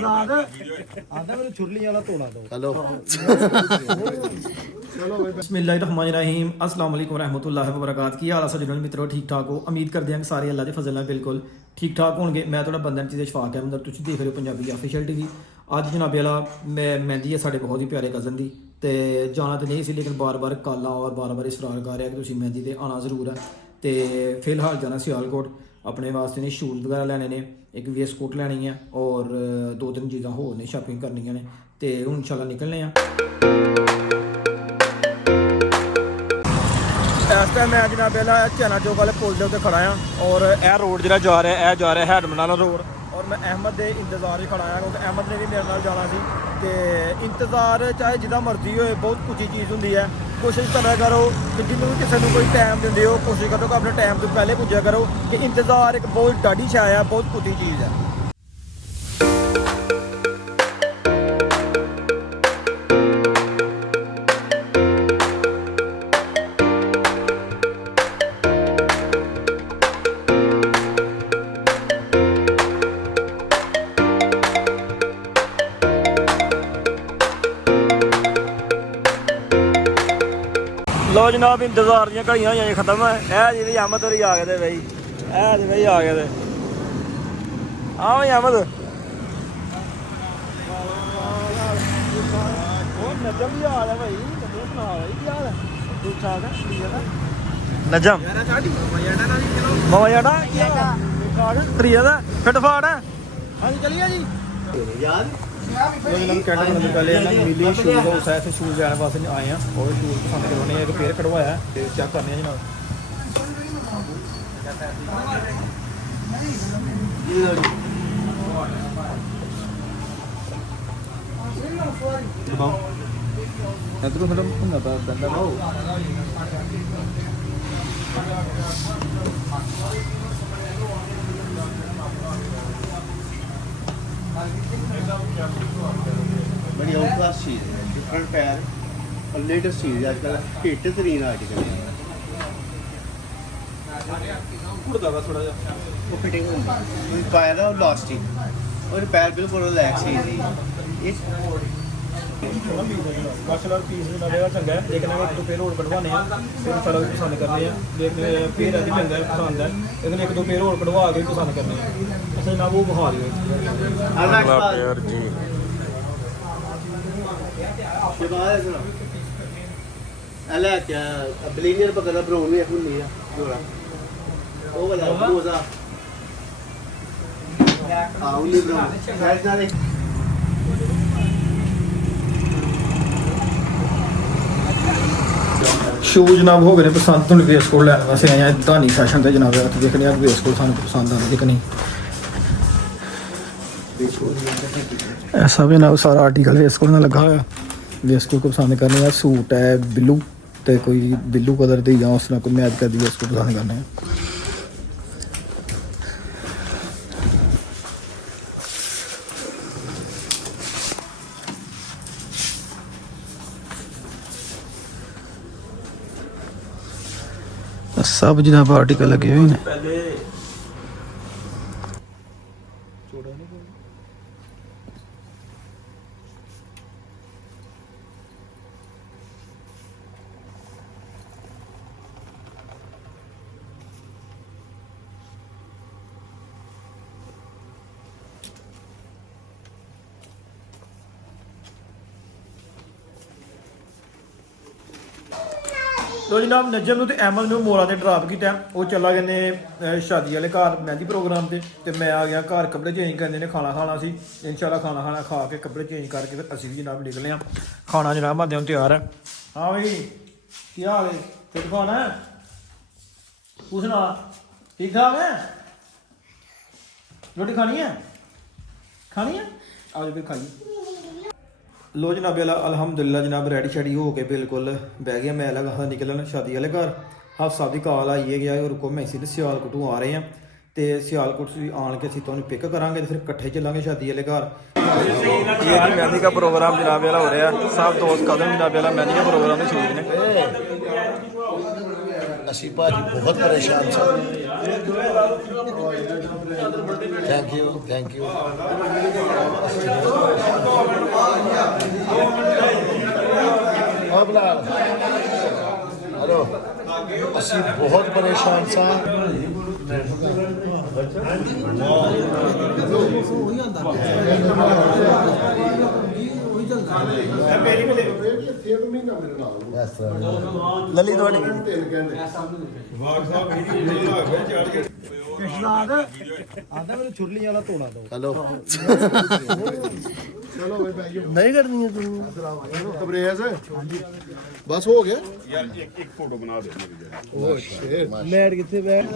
ਆਂਦਾ ਮੈਨੂੰ ਛੁਰਲੀ ਵਾਲਾ ਧੋਣਾ ਦੋ हेलो ਬਿਸਮਿਲ੍ਲਾਹਿਰਰਹਿਮਾਨਿਰਰਹੀਮ अस्सलाम वालेकुम रहमतुल्लाहि व बरकातहू ਕੀ ਹਾਲ ਆ ਸੱਜਣੋ ਮਿੱਤਰੋ ਠੀਕ ਠਾਕ ਹੋ ਉਮੀਦ ਕਰਦੇ ਹਾਂ ਕਿ ਸਾਰੇ ਅੱਲਾ ਦੇ ਫਜ਼ਲ ਨਾਲ ਬਿਲਕੁਲ ਠੀਕ ਠਾਕ ਹੋਣਗੇ ਮੈਂ ਤੁਹਾਡਾ ਬੰਦਨ ਚੀਜ਼ ਸ਼ਫਾਕ ਹੈ ਮਤਲਬ ਤੁਸੀਂ ਦੇਖ ਰਹੇ ਹੋ ਪੰਜਾਬੀ ਆਫੀਸ਼ੀਅਲ ਟੀਵੀ ਅੱਜ ਜਨਾਬੇ ਵਾਲਾ ਮਹਿੰਦੀ ਹੈ ਸਾਡੇ ਬਹੁਤ ਹੀ ਪਿਆਰੇ ਕਜ਼ਨ ਦੀ ਤੇ ਜਾਣਾ ਤੇ ਨਹੀਂ ਸੀ ਲੇਕਿਨ ਬਾਰ-ਬਾਰ ਕਾਲਾਂ ਔਰ ਬਾਰ-ਬਾਰ ਇਸਰਾਰ ਕਰ ਰਿਹਾ ਕਿ ਤੁਸੀਂ ਮਹਿੰਦੀ ਤੇ ਆਣਾ ਜ਼ਰੂਰ ਹੈ ਤੇ ਫਿਲਹਾਲ ਜਾਣਾ ਸਿਆਲਕੋਟ ਆਪਣੇ ਵਾਸਤੇ ਨੇ ਸ਼ੂਜ਼ ਵਗੈਰਾ ਲੈਣੇ ਨੇ ਇੱਕ ਵੇਸਕੋਟ ਲੈਣੀ ਹੈ ਔਰ ਦੋ ਤਿੰਨ ਚੀਜ਼ਾਂ ਹੋਰ ਨੇ ਸ਼ਾਪਿੰਗ ਕਰਨੀਆਂ ਨੇ ਤੇ ਹੁਣ ਇਨਸ਼ਾਅੱਲਾ ਨਿਕਲਨੇ ਆ ਇਸ ਟਾਈਮ ਮੈਂ ਜਨਾਬ ਪਹਿਲਾਂ ਚਾਈਨਾ ਚੌਕ ਵਾਲੇ ਪੁਲ ਦੇ ਉੱਤੇ ਖੜਾ ਆ ਔਰ ਇਹ ਰੋਡ ਜਿਹੜਾ ਜਾ ਰਿਹਾ ਹੈਡਮਨਾਲਾ ਰੋਡ ਔਰ ਮੈਂ ਅਹਿਮਦ ਦੇ ਇੰਤਜ਼ਾਰ 'ਚ ਖੜਾ ਆ ਕਿਉਂਕਿ ਅਹਿਮਦ ਨੇ ਵੀ ਮੇਰੇ ਨਾਲ ਜਾਣਾ ਸੀ ਤੇ ਇੰਤਜ਼ਾਰ ਚਾਹੇ ਜਿੱਦਾਂ ਮਰਜ਼ੀ ਹੋਏ ਬਹੁਤ ਉੱਚੀ ਚੀਜ਼ ਹੁੰਦੀ ਹੈ ਕੋਸ਼ਿਸ਼ ਕਰਿਆ ਕਰੋ ਕਿ ਜਿਹਨੂੰ ਵੀ ਕਿਸੇ ਨੂੰ ਕੋਈ ਟਾਈਮ ਦਿੰਦੇ ਹੋ ਕੋਸ਼ਿਸ਼ ਕਰੋ ਕਿ ਆਪਣੇ ਟਾਈਮ ਤੋਂ ਪਹਿਲੇ ਪੁੱਜਿਆ ਕਰੋ ਕਿ ਇੰਤਜ਼ਾਰ ਇੱਕ ਬਹੁਤ ਡਾਢੀ ਸ਼ੈ ਆ ਬਹੁਤ ਉੱਚੀ ਚੀਜ਼ ਹੈ ਲੋ ਜਨਾਬ ਇੰਤਜ਼ਾਰ ਦੀਆਂ ਘੜੀਆਂ ਹੋਈਆਂ ਖਤਮ ਹੈ ਇਹ ਜਿਹੜੀ ਅਹਿਮਦ ਹੋਰੀ ਆ ਗਏ ਤੇ ਬਈ ਇਹ ਜੀ ਬਈ ਆ ਗਏ ਤੇ ਆਓ ਅਹਿਮਦ ਉਹ ਨਜਮ ਵੀ ਆ ਗਿਆ ਭਾਈ ਨਜਮ ਸੁਣਾ ਭਾਈ ਕੀ ਹਾਲ ਹੈ ਠੀਕ ਠਾਕ ਹੈ ਠੀਕ ਹੈ ਨਾ ਨਜਮ ਮਵਾ ਜਾੜਾ ਕੀ ਹਾਲ ਹੈ ਠੀਕ ਠਾਕ ਤਰੀਆ ਦਾ ਫਿੱਟ ਫਾੜ ਹੈ ਹਾਂਜੀ ਚਲੀਏ ਜੀ ਯਾਦ ਇਹਨਾਂ ਕੈਂਟਰ ਨੂੰ ਪਹਿਲੇ ਇਹਨਾਂ ਨੀਲੀ ਸ਼ੂਜ਼ ਹਾਊਸ ਹੈ ਇੱਥੇ ਸ਼ੂਜ਼ ਲੈਣ ਵਾਸਤੇ ਆਏ ਆ ਉਹ ਸ਼ੂਜ਼ ਪਸੰਦ ਕਰਵਾਉਣੇ ਆ ਰਿਪੇਅਰ ਕਢਵਾਇਆ ਤੇ ਚੈੱਕ ਕਰਨੇ ਆ ਜਨਾਬ ਇਧਰੋਂ ਥੋੜਾ ਹੁੰਦਾ ਤਾਂ ਦੰਦਾ ਬਾਉ बड़ी आउट क्लास चीज़ है डिफरेंट पैर और लेटेस्ट चीज़ है आजकल हिट तरीन आर्टिकल है थोड़ा जा वो फिटिंग होती पैर है इलास्टिक और पैर बिल्कुल रिलैक्स चीज़ है मार्शल आर्ट पीस भी नवेगा चंगा है लेकिन एक दो पेड़ और कढ़वाने हैं फिर सारा भी पसंद करने हैं देखने पेड़ ऐसी चंगा है पसंद है लेकिन एक दो पेड़ और कढ़वा के भी पसंद करने हैं अच्छा ना वो बहा पेयर जी ये बात है सुनो अल्लाह क्या ब्लीनियर पकड़ा ब्राउन में फुल लिया जोड़ा वो वाला मोजा हां ओनली ब्राउन साइज ना दे शूज जनाब हो गए पसंद तो वेस्टकोट लैन वास्ते आए हैं धानी फैशन से जनाब देखने आ वेस्टकोट सानू पसंद आते कि नहीं ऐसा भी ना सारा आर्टिकल वेस्टकोट ना लगा हुआ वेस्टकोट को पसंद करने हैं सूट है ब्लू तो कोई ब्लू कलर दी या उस कोई मैच कर दी वेस्टकोट पसंद करने हैं सब जनाब आर्टिकल लगे हुए हैं ਲੋ ਜਨਾਬ ਨਜਮ ਨੂੰ ਤੇ ਅਹਿਮਦ ਨੂੰ ਮੋਲਾ ਤੇ ਡਰਾਪ ਕੀਤਾ ਉਹ ਚਲਾ ਗਏ ਨੇ ਸ਼ਾਦੀ ਵਾਲੇ ਘਰ ਮਹਿੰਦੀ ਪ੍ਰੋਗਰਾਮ ਤੇ ਮੈਂ ਆ ਗਿਆ ਘਰ ਕੱਪੜੇ ਚੇਂਜ ਕਰਨੇ ਨੇ ਖਾਣਾ ਖਾਣਾ ਸੀ ਇਨਸ਼ਾਅੱਲਾ ਖਾਣਾ ਖਾ ਕੇ ਕੱਪੜੇ ਚੇਂਜ ਕਰਕੇ ਫਿਰ ਅਸੀਂ ਵੀ ਜਨਾਬ ਨਿਕਲੇ ਆ ਖਾਣਾ ਜਨਾਬ ਮਾਦੇ ਹੁਣ ਤਿਆਰ ਹੈ ਹਾਂ ਬਈ ਕੀ ਹਾਲ ਹੈ ਤੇ ਖਾਣਾ ਤੂੰ ਸੁਣਾ ਠੀਕ ਠਾਕ ਹੈ ਰੋਟੀ ਖਾਣੀ ਹੈ ਆਜੋ ਫਿਰ ਖਾਈਏ लो जनाब अलहमदुलिल्लाह जनाब रेडी शेडी हो के बिल्कुल बह गया मैं लगा निकलन शादी वाले घर हफ्सा की कॉल आई है गया रुको मैं इसी सियालकोटों आ रहे हैं तो सियालकोट आन के असीं तुहानूं पिक करांगे तो फिर इकट्ठे चलांगे शादी वाले घर ये मेहंदी का प्रोग्राम जनाब वाला हो रहा है सब दोस्त कदम जनाब वाला मेहंदी का प्रोग्राम ही शूट ने ਅਸੀਂ ਭਾਜੀ ਬਹੁਤ ਪਰੇਸ਼ਾਨ ਸਨ ਥੈਂਕ ਯੂ ਅਸੀਂ ਬਹੁਤ ਪਰੇਸ਼ਾਨ ਸਾਂ ਲੱਲੀ ਤੁਹਾਡੀ ਆਂਦਾ ਮੈਨੂੰ ਛੁਰਲੀ ਵਾਲਾ ਧੋਣਾ ਦੋ ਹੈਲੋ ਨਹੀਂ ਕਰਨੀ ਹੈ ਤੂੰ ਤਬਰੇਜ਼ ਬਸ ਹੋ ਗਿਆ ਇੱਕ ਫੋਟੋ ਬਣਾ ਦੇ ਮੇਰੀ ਯਾਰ ਓ ਸ਼ੇਟ ਲੈਟ ਕਿੱਥੇ ਬੈਠ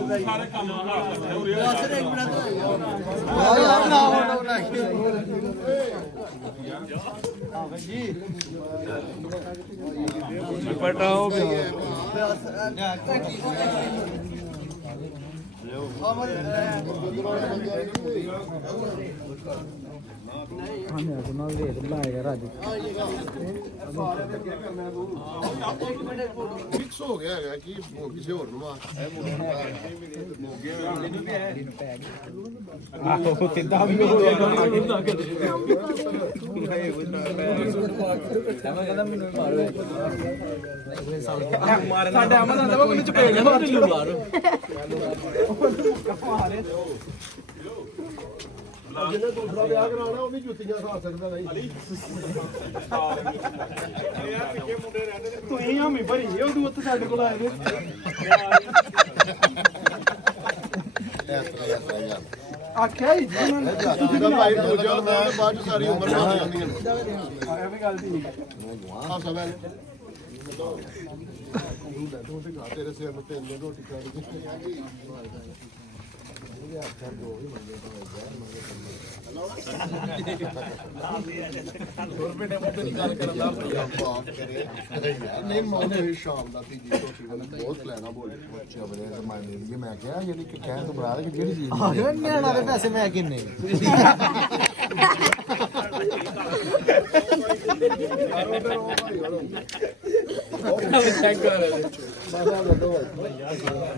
ਫਿਕਸ ਹੋ ਗਿਆ ਹੈਗਾ ਕਿ ਹੋਰ ਕਿਸੇ ਹੋਰ ਨੂੰ ਆ ਆਹੋ ਤਿੱਦਾ ਵੀ ਹੋ ਗਿਆ ਸਾਡਾ ਅਮਨ ਆਂਦਾ ਵਾ ਮੈਨੂੰ ਚਪੇੜ ਲਿਆ ਢਿੱਲੂ ਮਾਰ ਜਿਹਨੇ ਦੂਸਰਾ ਵਿਆਹ ਕਰਾਉਣਾ ਉਹ ਵੀ ਜੁੱਤੀਆਂ ਖਾ ਸਕਦਾ ਨਹੀਂ ਤੁਸੀਂ ਹਾਮੀ ਭਰੀ ਉਹ ਤੂੰ ਉੱਥੇ ਸਾਡੇ ਕੋਲ ਆਏ ਨੇ ਆਖਿਆ ਹੀ ਜੀ ਉਹਨਾਂ ਜਿਹਦਾ ਭਾਈ ਦੂਜਾ ਹੁੰਦਾ ਹੈ ਬਾਅਦ ਚ ਸਾਰੀ ਉਮਰ ਬਣ ਜਾਂਦੀਆਂ ਨੇ ਇਹ ਵੀ ਗੱਲ ਠੀਕ ਹੈ ਆ ਸਭ ਤੂੰ ਤੇ ਘਰ ਤੇਰੇ ਸਿਰ ਤੇ ਇੰਨੇ ਰੋਟੀ ਖਾ ਰਹੀ ਨਹੀਂ ਮੌਨੇ ਸ਼ਾਮ ਦਾ ਤੀਜੀ ਰੋਟੀ ਵਾਲੀ ਬਹੁਤ ਲੈਣਾ ਬੋਲੇ ਬੱਚੇ ਬੜੇ ਜ਼ਮਾਨੇ ਦੀ ਮੈਂ ਕਿਹਾ ਜਿਹੜੀ ਕਿ ਕਹਿਣ ਤੋਂ ਬਣਾ ਦੇ ਕਿ ਜਿਹੜੀ ਚੀਜ਼ ਨਿਆਣਾ ਦੇ ਪੈਸੇ ਮੈਂ ਕਿੰਨੇ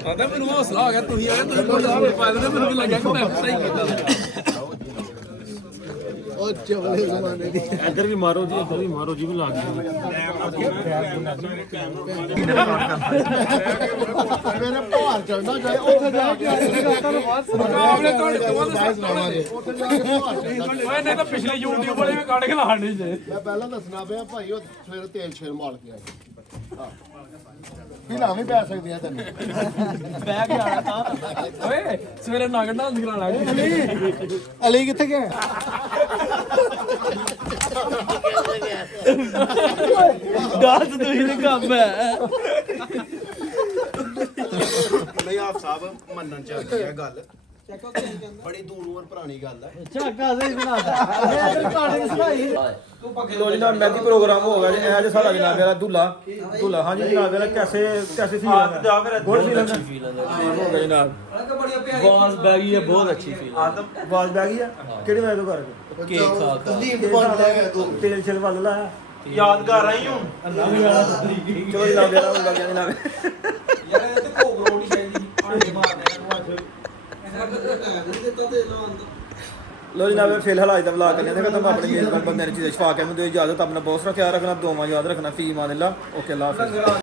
ਆਂਦਾ ਮੈਨੂੰ ਹੌਸਲਾ ਹੋ ਗਿਆ ਤੁਸੀਂ ਆ ਗਏ ਤੁਸੀਂ ਕੋਲ ਪਾ ਦਿੰਦੇ ਮੈਨੂੰ ਵੀ ਲੱਗਿਆ ਕਿ ਮੈਂ ਸਹੀ ਕੀਤਾ ਉਹ ਚਵਲੇ ਜ਼ਮਾਨੇ ਦੀ ਇੱਧਰ ਵੀ ਮਾਰੋ ਜੀ ਵੀ ਲੱਗ ਮੇਰੇ ਭਾਰ ਚੜਨਾ ਚਾਹੇ ਉੱਥੇ ਜਾ ਕੇ ਮੁਕਾਬਲੇ ਤੁਹਾਡੇ ਤੋਂ ਸਾਈਜ਼ ਲਾਵਾਂਗੇ ਉੱਥੇ ਜਾ ਕੇ ਭਾਰ ਚੜ੍ਹਨਾ। ਓਏ ਨਹੀਂ ਤਾਂ ਪਿਛਲੇ YouTube ਵਾਲੇ ਵੀ ਕੱਢ ਕੇ ਲਾਣ ਨਹੀਂ ਜੇ ਮੈਂ ਪਹਿਲਾਂ ਦੱਸਣਾ ਪਿਆ ਭਾਈ ਉਹ ਸਵੇਰੇ ਤੇਲ ਛੇਲ ਮਾਲ ਕੇ ਆਏ ਫਿਲਹਾਲ ਵੀ ਪੈ ਸਕਦੀ ਆ ਤੈਨੂੰ ਬੈਗ ਜਾਣਾ ਤਾਂ ਓਏ ਸਵੇਰੇ ਨਗੜਾ ਨਿਕਲਣਾ ਲੱਗ ਅਲੀ ਕਿੱਥੇ ਗਿਆ ਦਾਸ ਤੁਸੀਂ ਨੇ ਕੰਮ ਹੈ ਨਹੀਂ ਆਪ ਸਾਹਿਬ ਮੰਨਣ ਚ ਆ ਗਈ ਹੈ ਗੱਲ ਬੜੀ ਦੂਰ ਪੁਰਾਣੀ ਗੱਲ ਹੈ ਝਾਕਾ ਸਹੀ ਬਣਾਦਾ ਮੈਂ ਰਿਕਾਰਡਿੰਗ ਸੁਣਾਈ ਲੋ ਜੀ ਨਾਲ ਮਹਿੰਦੀ ਪ੍ਰੋਗਰਾਮ ਹੋ ਗਿਆ ਜੀ ਇਹ ਅੱਜ ਸਾਡਾ ਜਨਾਬ ਮੇਰਾ दूल्हा हाँ जी जनाब मेरा कैसे फील है गुड फील हो गया जनाब ਬਾਸ ਬੈਗੀ ਹੈ ਬਹੁਤ ਅੱਛੀ ਫੀਲ आवाज बह गई है केड़ी वजह तो कर ਕੇਕ ਖਾਤਾ तेल छेल वाल लाया ਯਾਦਗਾਰ ਆਈ ਹੂੰ चलो जनाब मेरा हो गया जनाब ਯਾਰ ਇਹ ਤੇ ਭੋਗ ਰੋਣੀ ਚਾਹੀਦੀ ਭਾਂਡੇ ਮਾਰਦੇ लो जनाब फिलहाल आज का ब्लॉग करने देखो तुम अपने मेजबान बंदे ने चीज़ें छपा के मुझे इजाजत अपना बहुत सारा ख्याल रखना दुआ याद रखना फी मान ला ओके अल्लाह हाफिज़